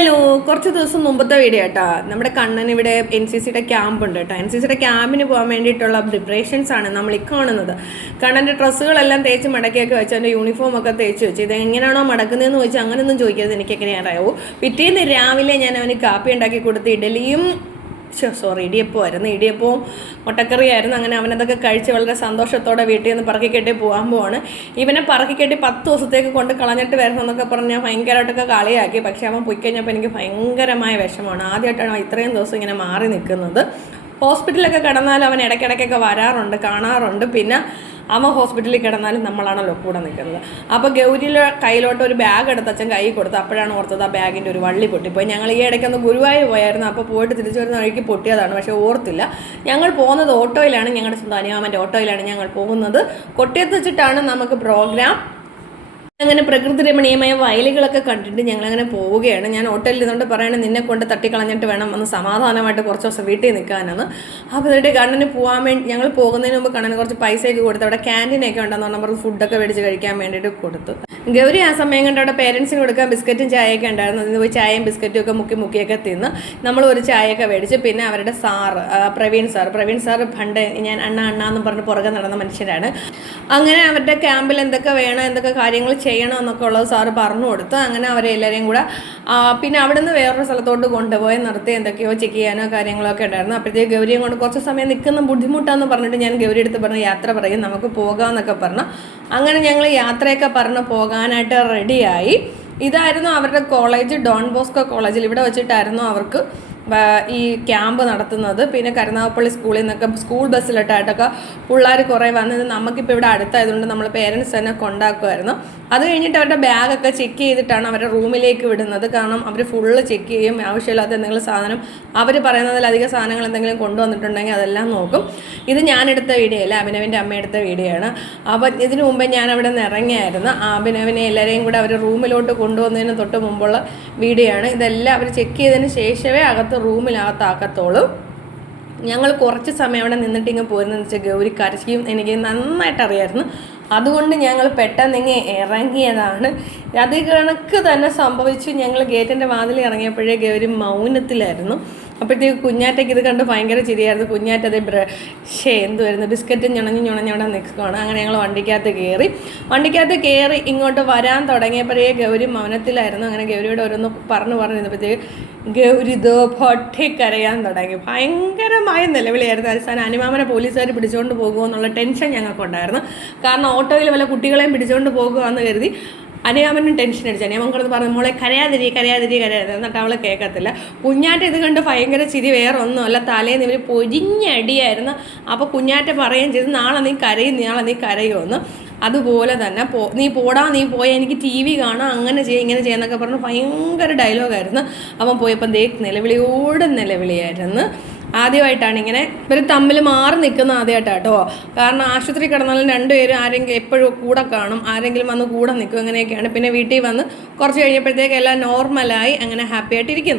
Hello, കുറച്ച് ദിവസം മുമ്പത്തെ വീഡിയോ കേട്ടോ. നമ്മുടെ കണ്ണൻ ഇവിടെ NCCയുടെ ക്യാമ്പ് ഉണ്ട് കേട്ടോ. NCCയുടെ ക്യാമ്പിന് പോകാൻ വേണ്ടിയിട്ടുള്ള പ്രിപ്പറേഷൻസ് ആണ് നമ്മൾ ഈ കാണുന്നത്. കണ്ണൻ്റെ ഡ്രസ്സുകളെല്ലാം തേച്ച് മടക്കിയൊക്കെ വെച്ച് അതിൻ്റെ യൂണിഫോം ഒക്കെ തേച്ച് വെച്ച് ഇത് എങ്ങനെയാണോ മടക്കുന്നതെന്ന് ചോദിച്ചാൽ അങ്ങനെയൊന്നും ചോദിക്കരുത്, എനിക്ക് എങ്ങനെയാണ് അറിയാവൂ. പിറ്റേന്ന് രാവിലെ ഞാൻ അവന് കാപ്പി ഉണ്ടാക്കി കൊടുത്ത് ഇഡലിയും ഇടിയപ്പവും മുട്ടക്കറിയായിരുന്നു. അങ്ങനെ അവനതൊക്കെ കഴിച്ച് വളരെ സന്തോഷത്തോടെ വീട്ടിൽ നിന്ന് പറക്കിക്കെട്ടി പോകാൻ പോവാണ്. ഇവനെ പറക്കിക്കെട്ടി 10 ദിവസത്തേക്ക് കൊണ്ട് കളഞ്ഞിട്ട് വരണമെന്നൊക്കെ പറഞ്ഞാൽ ഭയങ്കരമായിട്ടൊക്കെ കളിയാക്കി. പക്ഷേ അവൻ പോയി കഴിഞ്ഞപ്പോൾ എനിക്ക് ഭയങ്കരമായ വിഷമമാണ്. ആദ്യമായിട്ടാണ് ഇത്രയും ദിവസം ഇങ്ങനെ മാറി നിൽക്കുന്നത്. ഹോസ്പിറ്റലൊക്കെ കിടന്നാലും അവൻ ഇടയ്ക്കിടയ്ക്കൊക്കെ വരാറുണ്ട്, കാണാറുണ്ട്. പിന്നെ അവൻ ഹോസ്പിറ്റലിൽ കിടന്നാലും നമ്മളാണല്ലോ കൂടെ നിൽക്കുന്നത്. അപ്പോൾ ഗൗരിയുടെ കയ്യിലോട്ട് ഒരു ബാഗ് എടുത്ത് അച്ഛൻ കൈ കൊടുത്തു. അപ്പോഴാണ് ഓർത്തത് ആ ബാഗിൻ്റെ ഒരു വള്ളി പൊട്ടിപ്പോയി. ഞങ്ങൾ ഈ ഇടയ്ക്കൊന്ന് ഗുരുവായൂർ പോയായിരുന്നു. അപ്പോൾ പോയിട്ട് തിരിച്ചു വരുന്ന വഴിക്ക് പൊട്ടിയതാണ്, പക്ഷേ ഓർത്തില്ല. ഞങ്ങൾ പോകുന്നത് ഓട്ടോയിലാണ്, ഞങ്ങളുടെ സ്വന്തം അനിയാമൻ്റെ ഓട്ടോയിലാണ് ഞങ്ങൾ പോകുന്നത്. കൊട്ടിയത്ത് വെച്ചിട്ടാണ് നമുക്ക് പ്രോഗ്രാം. അങ്ങനെ പ്രകൃതി രമണീയമായ വയലുകളൊക്കെ കണ്ടിട്ട് ഞങ്ങളങ്ങനെ പോവുകയാണ്. ഞാൻ ഹോട്ടലിൽ നിന്നുകൊണ്ട് പറയണത് നിന്നെ കൊണ്ട് തട്ടിക്കളഞ്ഞിട്ട് വേണം ഒന്ന് സമാധാനമായിട്ട് കുറച്ച് ദിവസം വീട്ടിൽ നിൽക്കാനാണ്. അപ്പോൾ എന്നിട്ട് കണ്ണന് പോകാൻ വേണ്ടി ഞങ്ങൾ പോകുന്നതിന് മുമ്പ് കണ്ണന് കുറച്ച് പൈസയൊക്കെ കൊടുത്ത് അവിടെ ക്യാൻറ്റീനൊക്കെ ഉണ്ടെന്ന് പറഞ്ഞാൽ ഫുഡൊക്കെ മേടിച്ച് കഴിക്കാൻ വേണ്ടിയിട്ട് കൊടുത്തു. ഗൗരി ആ സമയം കണ്ട് അവിടെ പേരൻസിന് കൊടുക്കാൻ ബിസ്ക്കറ്റും ചായയൊക്കെ ഉണ്ടായിരുന്നു. അതിന് പോയി ചായയും ബിസ്ക്കറ്റും ഒക്കെ മുക്കിയൊക്കെ തിന്ന് നമ്മൾ ഒരു ചായയൊക്കെ മേടിച്ച് പിന്നെ അവരുടെ സാറ് പ്രവീൺ സാർ പണ്ട് ഞാൻ അണ്ണ എന്ന് പറഞ്ഞ് പുറകെ നടന്ന മനുഷ്യരാണ്. അങ്ങനെ അവരുടെ ക്യാമ്പിൽ എന്തൊക്കെ വേണം, എന്തൊക്കെ കാര്യങ്ങൾ ചെയ്യണമെന്നൊക്കെ ഉള്ളത് സാറ് പറഞ്ഞു കൊടുത്തു. അങ്ങനെ അവരെ എല്ലാവരെയും കൂടെ പിന്നെ അവിടെ നിന്ന് വേറൊരു സ്ഥലത്തോട്ട് കൊണ്ടുപോയി നിർത്തി എന്തൊക്കെയോ ചെക്ക് ചെയ്യാനോ കാര്യങ്ങളൊക്കെ ഉണ്ടായിരുന്നു. അപ്പോഴത്തേക്ക് ഗൗരിയും കൊണ്ട് കുറച്ച് സമയം നിൽക്കുന്ന ബുദ്ധിമുട്ടാന്ന് പറഞ്ഞിട്ട് ഞാൻ ഗൗരി എടുത്ത് പറഞ്ഞ് യാത്ര പറയും, നമുക്ക് പോകാമെന്നൊക്കെ പറഞ്ഞു. അങ്ങനെ ഞങ്ങൾ യാത്രയൊക്കെ പറഞ്ഞ് പോകാനായിട്ട് റെഡിയായി. ഇതായിരുന്നു അവരുടെ കോളേജ്, ഡോൺ ബോസ്കോ കോളേജിൽ. ഇവിടെ വെച്ചിട്ടായിരുന്നു അവർക്ക് ഈ ക്യാമ്പ് നടത്തുന്നത്. പിന്നെ കരുനാഗപ്പള്ളി സ്കൂളിൽ നിന്നൊക്കെ സ്കൂൾ ബസ്സിലിട്ടായിട്ടൊക്കെ പിള്ളേർ കുറേ വന്നത്. നമുക്കിപ്പോൾ ഇവിടെ അടുത്തായതുകൊണ്ട് നമ്മൾ പേരൻസ് തന്നെ കൊണ്ടാക്കുമായിരുന്നു. അത് കഴിഞ്ഞിട്ട് അവരുടെ ബാഗൊക്കെ ചെക്ക് ചെയ്തിട്ടാണ് അവരുടെ റൂമിലേക്ക് വിടുന്നത്. കാരണം അവർ ഫുള്ള് ചെക്ക് ചെയ്യും. ആവശ്യമില്ലാത്ത എന്തെങ്കിലും സാധനം അവർ പറയുന്നതിലധികം സാധനങ്ങൾ എന്തെങ്കിലും കൊണ്ടുവന്നിട്ടുണ്ടെങ്കിൽ അതെല്ലാം നോക്കും. ഇത് ഞാനെടുത്ത വീഡിയോ അല്ല, അഭിനവിൻ്റെ അമ്മ എടുത്ത വീഡിയോ ആണ്. അപ്പോൾ ഇതിനു മുമ്പേ ഞാൻ അവിടെ നിന്ന് ഇറങ്ങിയായിരുന്നു. അഭിനവിനെ എല്ലാവരെയും കൂടെ അവർ റൂമിലോട്ട് കൊണ്ടുവന്നതിന് തൊട്ട് മുമ്പുള്ള വീഡിയോ ആണ്. ഇതെല്ലാം അവർ ചെക്ക് ചെയ്തതിന് ശേഷമേ റൂമിനകത്താക്കത്തുള്ളൂ. ഞങ്ങൾ കുറച്ച് സമയം അവിടെ നിന്നിട്ട് ഇങ്ങനെ പോരുന്നതെന്ന് വെച്ചാൽ ഗൗരി കരച്ചിയും എനിക്ക് നന്നായിട്ട് അറിയായിരുന്നു. അതുകൊണ്ട് ഞങ്ങൾ പെട്ടെന്ന് ഇറങ്ങിയതാണ്. അത് കണക്ക് തന്നെ സംഭവിച്ചു. ഞങ്ങൾ ഗേറ്റിൻ്റെ വാതിൽ ഇറങ്ങിയപ്പോഴേ ഗൗരി മൗനത്തിലായിരുന്നു. അപ്പോഴത്തേക്ക് കുഞ്ഞാറ്റയ്ക്ക് ഇത് കണ്ട് ഭയങ്കര ചിരിയായിരുന്നു. കുഞ്ഞാറ്റത് എന്തുവായിരുന്നു ബിസ്ക്കറ്റും ഞുണഞ്ഞവിടെ നിൽക്കുകയാണ്. അങ്ങനെ ഞങ്ങൾ വണ്ടിക്കകത്ത് കയറി ഇങ്ങോട്ട് വരാൻ തുടങ്ങിയപ്പോഴേ ഗൗരി മൗനത്തിലായിരുന്നു. അങ്ങനെ ഗൗരിയോട് ഓരോന്ന് പറഞ്ഞിരുന്നപ്പോഴത്തേക്ക് ഗൗരി പൊട്ടിക്കരയാൻ തുടങ്ങി. ഭയങ്കരമായ നിലവിളിയായിരുന്നു. അവസാനം അനിമാമനെ പോലീസുകാർ പിടിച്ചുകൊണ്ട് പോകുമോ എന്നുള്ള ടെൻഷൻ ഞങ്ങൾക്കുണ്ടായിരുന്നു. കാരണം ഓട്ടോയിൽ വല്ല കുട്ടികളെയും പിടിച്ചുകൊണ്ട് പോകുകയെന്ന് കരുതി അനിയാമനും ടെൻഷൻ അടിച്ചു. അനിയാമൻ കിടന്ന് പറഞ്ഞു, മോളെ കരയാതിരി. എന്നിട്ട് അവളെ കേൾക്കത്തില്ല. കുഞ്ഞാറ്റ ഇത് കണ്ട് ഭയങ്കര ചിരി, വേറെ ഒന്നുമല്ല, തലേന്ന് ഇവർ പൊരിഞ്ഞടിയായിരുന്നു. അപ്പോൾ കുഞ്ഞാറ്റ പറയുകയും ചെയ്തു, നാളെ നീ കരയുമെന്ന്. അതുപോലെ തന്നെ നീ പോയാൽ എനിക്ക് TV കാണാം, അങ്ങനെ ചെയ്യാം ഇങ്ങനെ ചെയ്യാന്നൊക്കെ പറഞ്ഞ് ഭയങ്കര ഡയലോഗായിരുന്നു. അവൻ പോയപ്പോൾ നിലവിളിയായിരുന്നു. ആദ്യമായിട്ടാണ് ഇങ്ങനെ ഇവർ തമ്മിൽ മാറി നിൽക്കുന്ന ആദ്യമായിട്ടാട്ടോ. കാരണം ആശുപത്രി കിടന്നാലും രണ്ടുപേരും ആരെങ്കിലും എപ്പോഴും കൂടെ കാണും, ആരെങ്കിലും വന്ന് കൂടെ നിൽക്കും, അങ്ങനെയൊക്കെയാണ്. പിന്നെ വീട്ടിൽ വന്ന് കുറച്ച് കഴിഞ്ഞപ്പോഴത്തേക്ക് എല്ലാം നോർമലായി അങ്ങനെ ഹാപ്പി ആയിട്ടിരിക്കുന്നു.